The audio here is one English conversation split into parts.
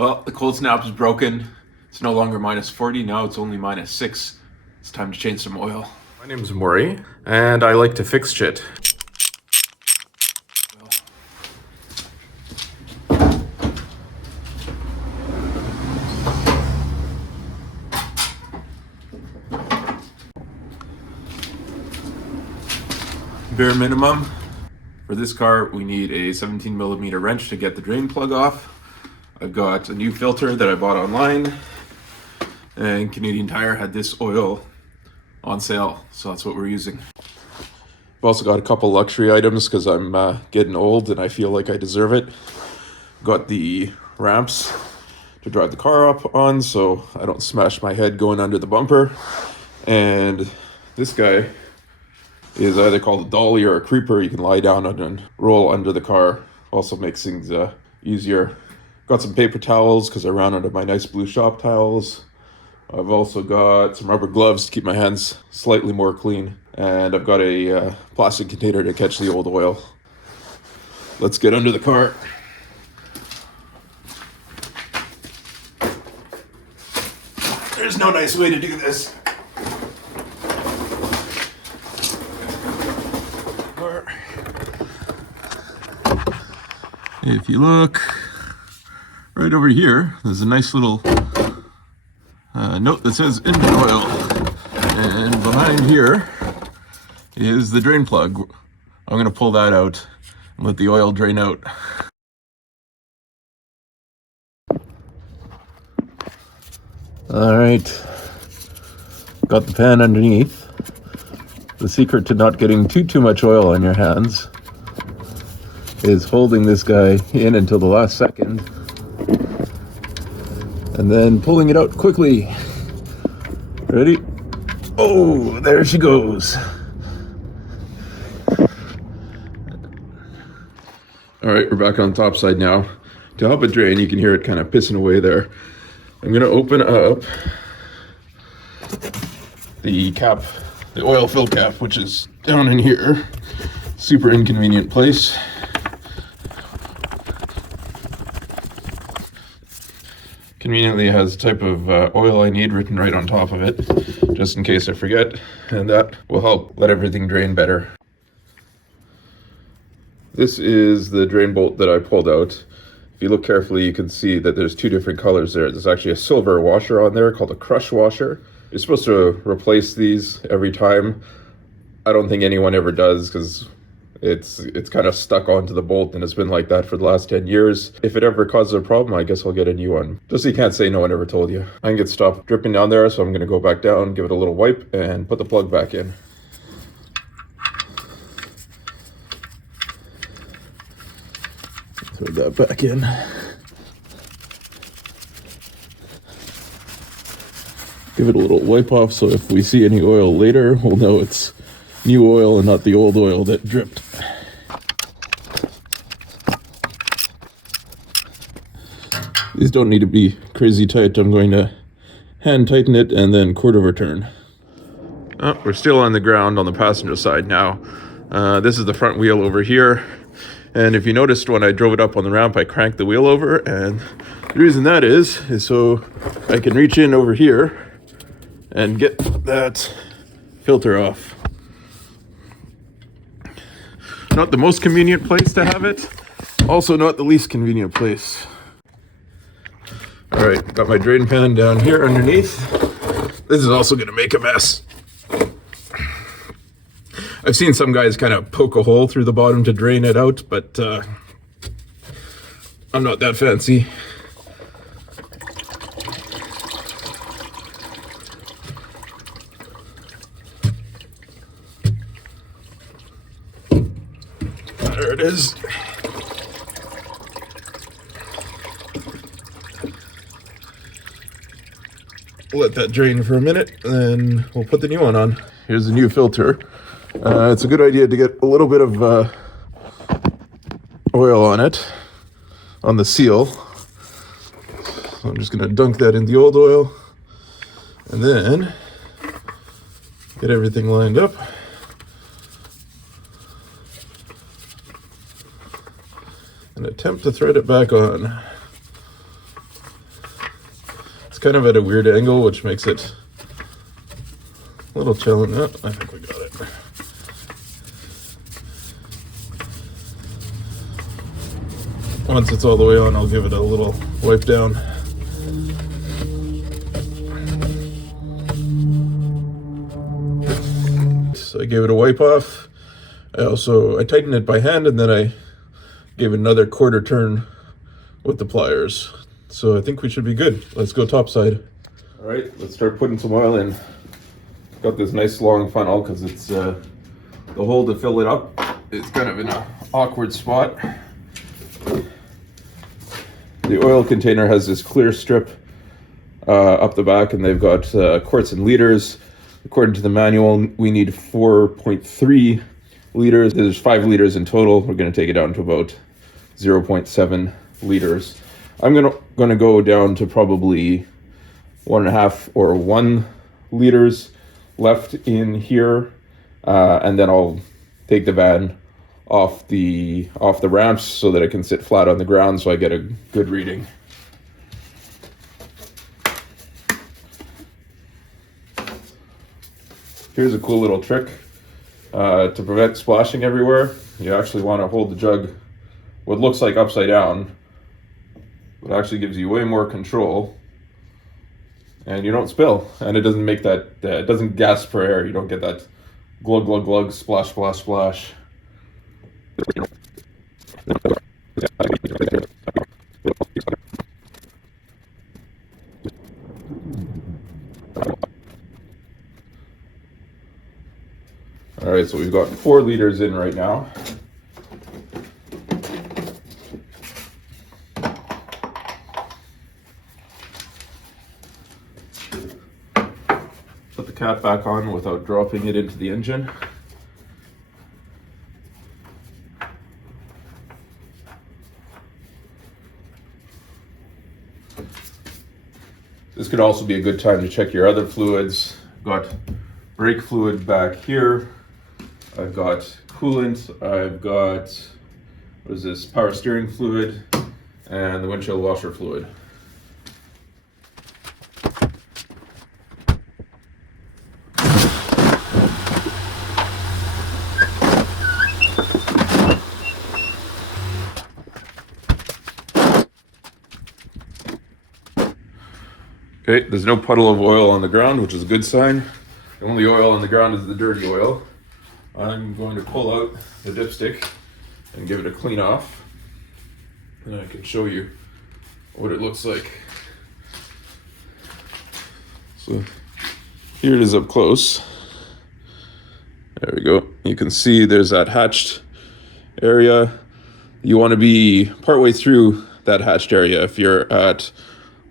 Well, the cold snap is broken. It's no longer -40, now it's only -6. It's time to change some oil. My name's Maury, and I like to fix shit. Bare minimum. For this car, we need a 17mm wrench to get the drain plug off. I've got a new filter that I bought online, and Canadian Tire had this oil on sale, so that's what we're using. I've also got a couple luxury items because I'm getting old and I feel like I deserve it. Got the ramps to drive the car up on so I don't smash my head going under the bumper. And this guy is either called a dolly or a creeper. You can lie down and roll under the car. Also makes things easier. Got some paper towels because I ran out of my nice blue shop towels. I've also got some rubber gloves to keep my hands slightly more clean. And I've got a plastic container to catch the old oil. Let's get under the car. There's no nice way to do this. If you look right over here, there's a nice little note that says engine oil, and behind here is the drain plug. I'm going to pull that out and let the oil drain out. All right, got the pan underneath. The secret to not getting too much oil on your hands is holding this guy in until the last second and then pulling it out quickly. Ready? Oh, there she goes. All right, we're back on the top side now. To help it drain, you can hear it kind of pissing away there. I'm gonna open up the cap, the oil fill cap, which is down in here. Super inconvenient place. Conveniently has the type of oil I need written right on top of it, just in case I forget, and that will help let everything drain better. This is the drain bolt that I pulled out. If you look carefully, you can see that there's two different colors there. There's actually a silver washer on there called a crush washer. You're supposed to replace these every time. I don't think anyone ever does because it's kind of stuck onto the bolt, and it's been like that for the last 10 years. If it ever causes a problem, I guess I'll get a new one. Just so you can't say no one ever told you. I can get stopped dripping down there, so I'm going to go back down, give it a little wipe, and put the plug back in. Throw that back in. Give it a little wipe off so if we see any oil later, we'll know it's new oil and not the old oil that dripped. These don't need to be crazy tight. I'm going to hand tighten it and then quarter turn. Oh, we're still on the ground on the passenger side now. This is the front wheel over here. And if you noticed when I drove it up on the ramp, I cranked the wheel over. And the reason that is so I can reach in over here and get that filter off. Not the most convenient place to have it. Also not the least convenient place. All right, got my drain pan down here underneath. This is also gonna make a mess. I've seen some guys kind of poke a hole through the bottom to drain it out, but I'm not that fancy. There it is. Let that drain for a minute, and then we'll put the new one on. Here's the new filter. It's a good idea to get a little bit of oil on it, on the seal. So I'm just gonna dunk that in the old oil, and then get everything lined up. And attempt to thread it back on. kind of at a weird angle, which makes it a little challenging. Oh, I think we got it. Once it's all the way on, I'll give it a little wipe down. So I gave it a wipe off. I tightened it by hand, and then I gave it another quarter turn with the pliers. So I think we should be good. Let's go topside. All right, let's start putting some oil in. Got this nice long funnel because it's the hole to fill it up. It's kind of in an awkward spot. The oil container has this clear strip up the back, and they've got quarts and liters. According to the manual, we need 4.3 liters. There's 5 liters in total. We're going to take it down to about 0.7 liters. I'm going to go down to probably 1.5 or 1 liters left in here, and then I'll take the van off the ramps so that it can sit flat on the ground so I get a good reading. Here's a cool little trick to prevent splashing everywhere. You actually want to hold the jug what looks like upside down, but actually gives you way more control, and you don't spill, and it doesn't make that it doesn't gasp for air. You don't get that glug glug glug, splash splash splash. All right, so we've got 4 liters in right now. Put the cap back on without dropping it into the engine. This could also be a good time to check your other fluids. Got brake fluid back here. I've got coolant. I've got, what is this, power steering fluid, and the windshield washer fluid. Okay, there's no puddle of oil on the ground, which is a good sign. The only oil on the ground is the dirty oil. I'm going to pull out the dipstick and give it a clean off, and I can show you what it looks like. So here it is up close. There we go. You can see there's that hatched area. You want to be partway through that hatched area. If you're at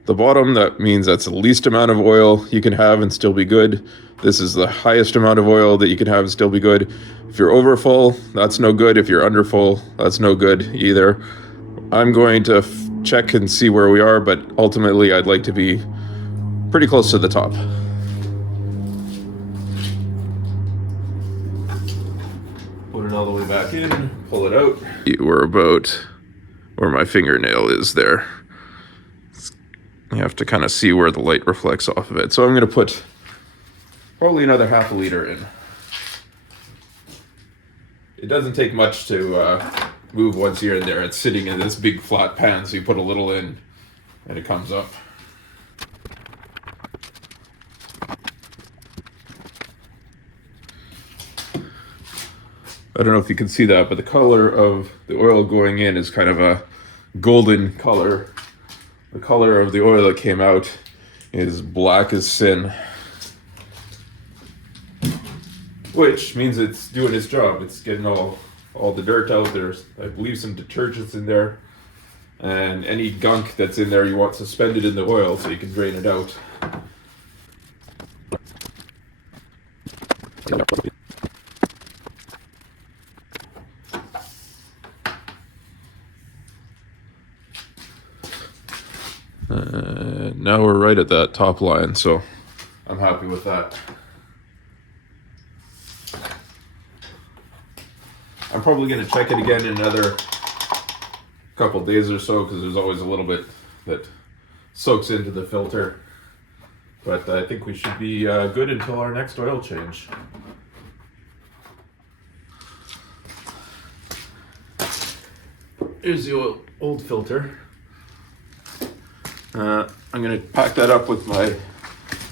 the bottom, that means that's the least amount of oil you can have and still be good. This is the highest amount of oil that you can have and still be good. If you're over full, that's no good. If you're under full, that's no good either. I'm going to check and see where we are, but ultimately I'd like to be pretty close to the top. Put it all the way back in, pull it out. We're about where my fingernail is there. You have to kind of see where the light reflects off of it. So I'm going to put probably another 0.5 liter in. It doesn't take much to move once you're in there. It's sitting in this big flat pan, so you put a little in and it comes up. I don't know if you can see that, but the color of the oil going in is kind of a golden color. The color of the oil that came out is black as sin, which means it's doing its job. It's getting all the dirt out. There's, I believe, some detergents in there, and any gunk that's in there you want suspended in the oil so you can drain it out. Now we're right at that top line, so I'm happy with that. I'm probably going to check it again in another couple days or so, because there's always a little bit that soaks into the filter. But I think we should be good until our next oil change. Here's the old filter. I'm going to pack that up with my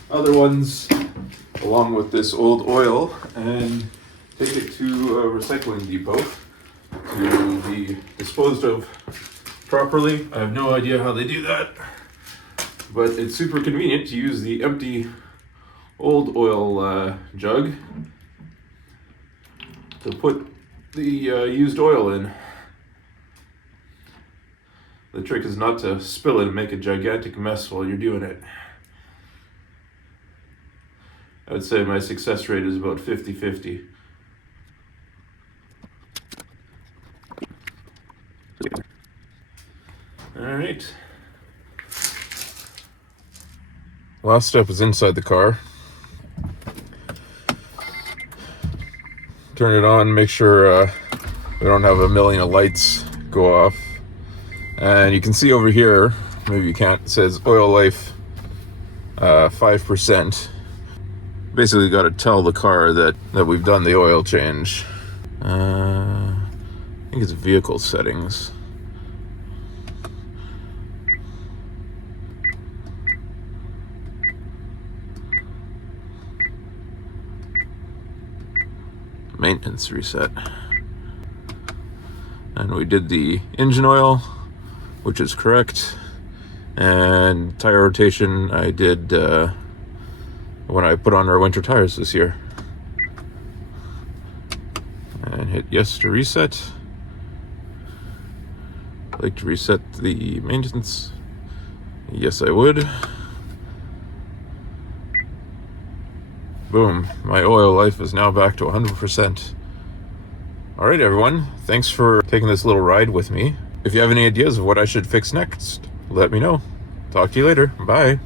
other ones along with this old oil and take it to a recycling depot to be disposed of properly. I have no idea how they do that, but it's super convenient to use the empty old oil jug to put the used oil in. The trick is not to spill it and make a gigantic mess while you're doing it. I would say my success rate is about 50-50. All right. Last step is inside the car. Turn it on, make sure we don't have a million of lights go off. And you can see over here, maybe you can't, it says oil life 5%. Basically got to tell the car that we've done the oil change. I think it's vehicle settings. Maintenance reset. And we did the engine oil, which is correct. And tire rotation I did when I put on our winter tires this year. And hit yes to reset. I'd like to reset the maintenance. Yes, I would. Boom, my oil life is now back to 100%. All right, everyone, thanks for taking this little ride with me. If you have any ideas of what I should fix next, let me know. Talk to you later. Bye.